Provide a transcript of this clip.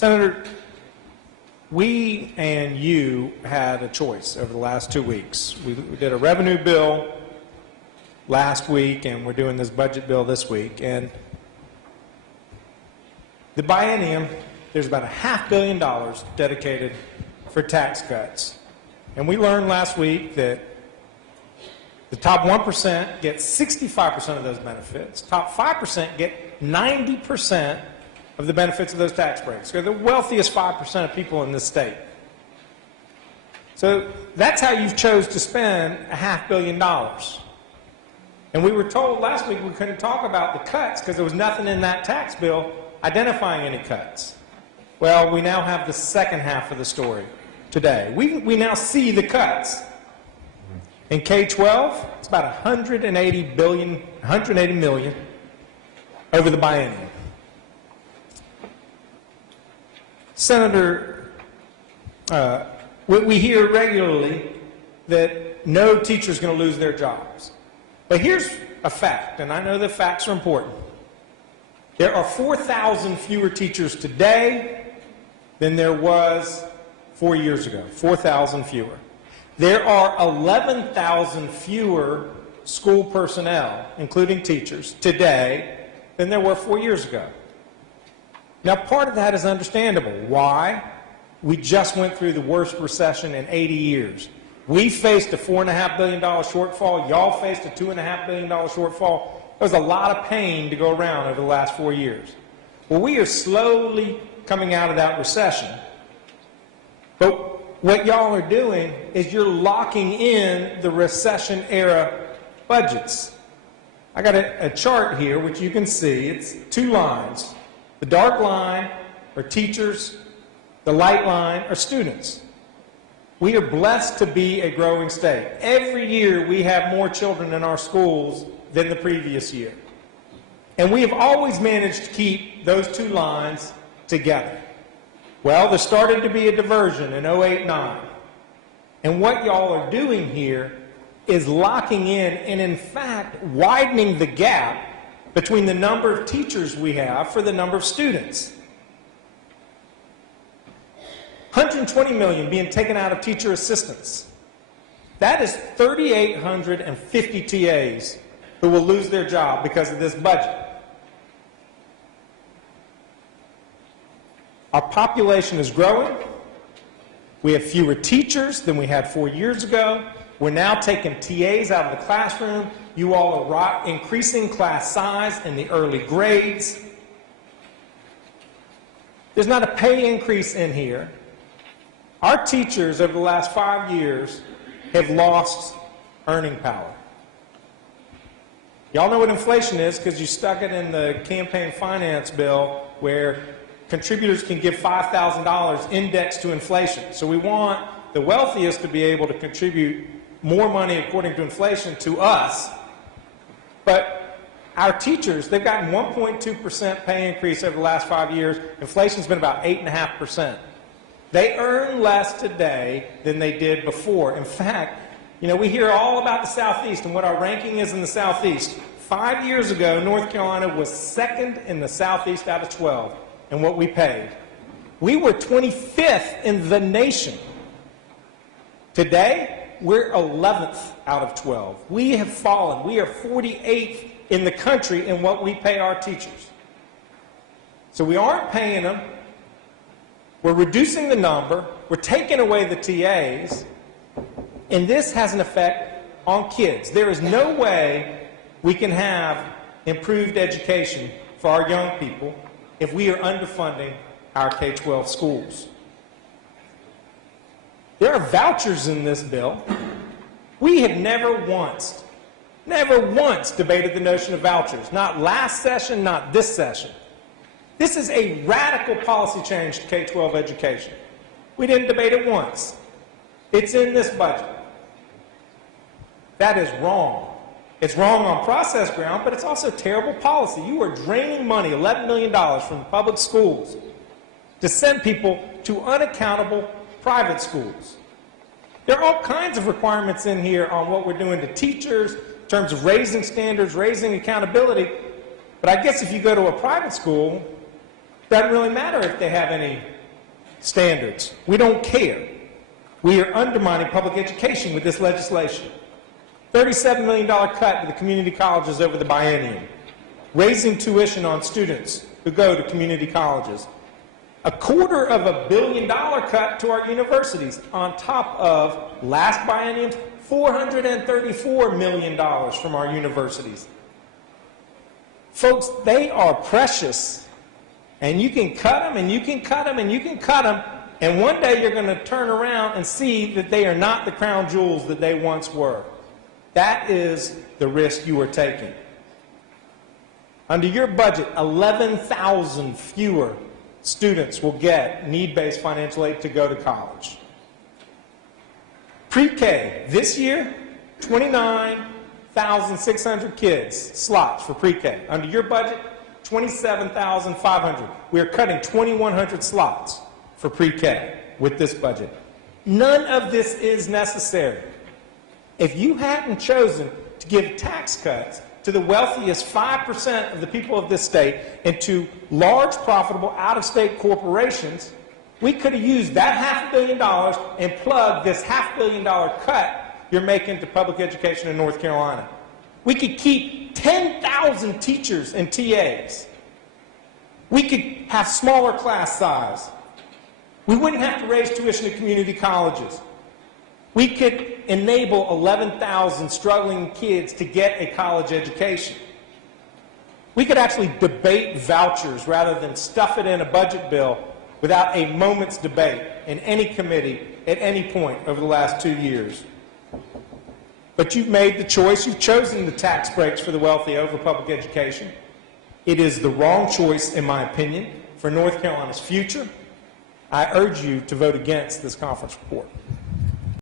Senator, we and you had a choice over the last 2 weeks. We did a revenue bill last week, and we're doing this budget bill this week. And the biennium, there's about $500 million dedicated for tax cuts. And we learned last week that the top 1% get 65% of those benefits. Top 5% get 90% of the benefits of those tax breaks. They're the wealthiest 5% of people in this state. So that's how you've chose to spend $500 million. And we were told last week we couldn't talk about the cuts because there was nothing in that tax bill identifying any cuts. Well, we now have the second half of the story today. We now see the cuts. In K-12, it's about $180 million over the biennium. Senator, we hear regularly that no teacher is going to lose their jobs. But here's a fact, and I know that facts are important. There are 4,000 fewer teachers today than there was 4 years ago, 4,000 fewer. There are 11,000 fewer school personnel, including teachers, today than there were 4 years ago. Now, part of that is understandable. Why? We just went through the worst recession in 80 years. We faced a $4.5 billion shortfall. Y'all faced a $2.5 billion shortfall. There was a lot of pain to go around over the last 4 years. Well, we are slowly coming out of that recession. But what y'all are doing is you're locking in the recession-era budgets. I got a chart here, which you can see. It's 2 lines. The dark line are teachers. The light line are students. We are blessed to be a growing state. Every year we have more children in our schools than the previous year. And we have always managed to keep those 2 lines together. Well, there started to be a diversion in 08-09. And what y'all are doing here is locking in and, in fact, widening the gap between the number of teachers we have for the number of students. $120 million being taken out of teacher assistance. That is 3,850 TAs who will lose their job because of this budget. Our population is growing. We have fewer teachers than we had 4 years ago. We're now taking TAs out of the classroom. You all are increasing class size in the early grades. There's not a pay increase in here. Our teachers over the last 5 years have lost earning power. Y'all know what inflation is because you stuck it in the campaign finance bill where contributors can give $5,000 indexed to inflation. So we want the wealthiest to be able to contribute more money according to inflation to us. But our teachers, they've gotten 1.2% pay increase over the last 5 years. Inflation's been about 8.5%. They earn less today than they did before. In fact, you know, we hear all about the Southeast and what our ranking is in the Southeast. 5 years ago, North Carolina was second in the Southeast out of 12 in what we paid. We were 25th in the nation. Today, we're 11th out of 12. We have fallen. We are 48th in the country in what we pay our teachers. So we aren't paying them. We're reducing the number. We're taking away the TAs. And this has an effect on kids. There is no way we can have improved education for our young people if we are underfunding our K-12 schools. There are vouchers in this bill. We have never once debated the notion of vouchers. Not last session, not this session. This is a radical policy change to K-12 education. We didn't debate it once. It's in this budget. That is wrong. It's wrong on process ground, but it's also terrible policy. You are draining money, $11 million from public schools, to send people to unaccountable private schools. There are all kinds of requirements in here on what we're doing to teachers in terms of raising standards, raising accountability. But I guess if you go to a private school, Doesn't really matter if they have any standards. We don't care. We are undermining public education with this legislation. $37 million cut to the community colleges over the biennium. Raising tuition on students who go to community colleges. $250 million cut to our universities on top of last biennium, $434 million from our universities. Folks, they are precious, and you can cut them, and you can cut them, and you can cut them, and one day you're going to turn around and see that they are not the crown jewels that they once were. That is the risk you are taking. Under your budget, 11,000 fewer students will get need-based financial aid to go to college. Pre-K, this year, 29,600 kids, slots for pre-K. Under your budget, 27,500. We are cutting 2,100 slots for pre-K with this budget. None of this is necessary. If you hadn't chosen to give tax cuts to the wealthiest 5% of the people of this state and to large, profitable, out-of-state corporations, we could have used that $500 million and plugged this $500 million cut you're making to public education in North Carolina. We could keep 10,000 teachers and TAs. We could have smaller class size. We wouldn't have to raise tuition at community colleges. We could enable 11,000 struggling kids to get a college education. We could actually debate vouchers rather than stuff it in a budget bill without a moment's debate in any committee at any point over the last 2 years. But you've made the choice. You've chosen the tax breaks for the wealthy over public education. It is the wrong choice, in my opinion, for North Carolina's future. I urge you to vote against this conference report.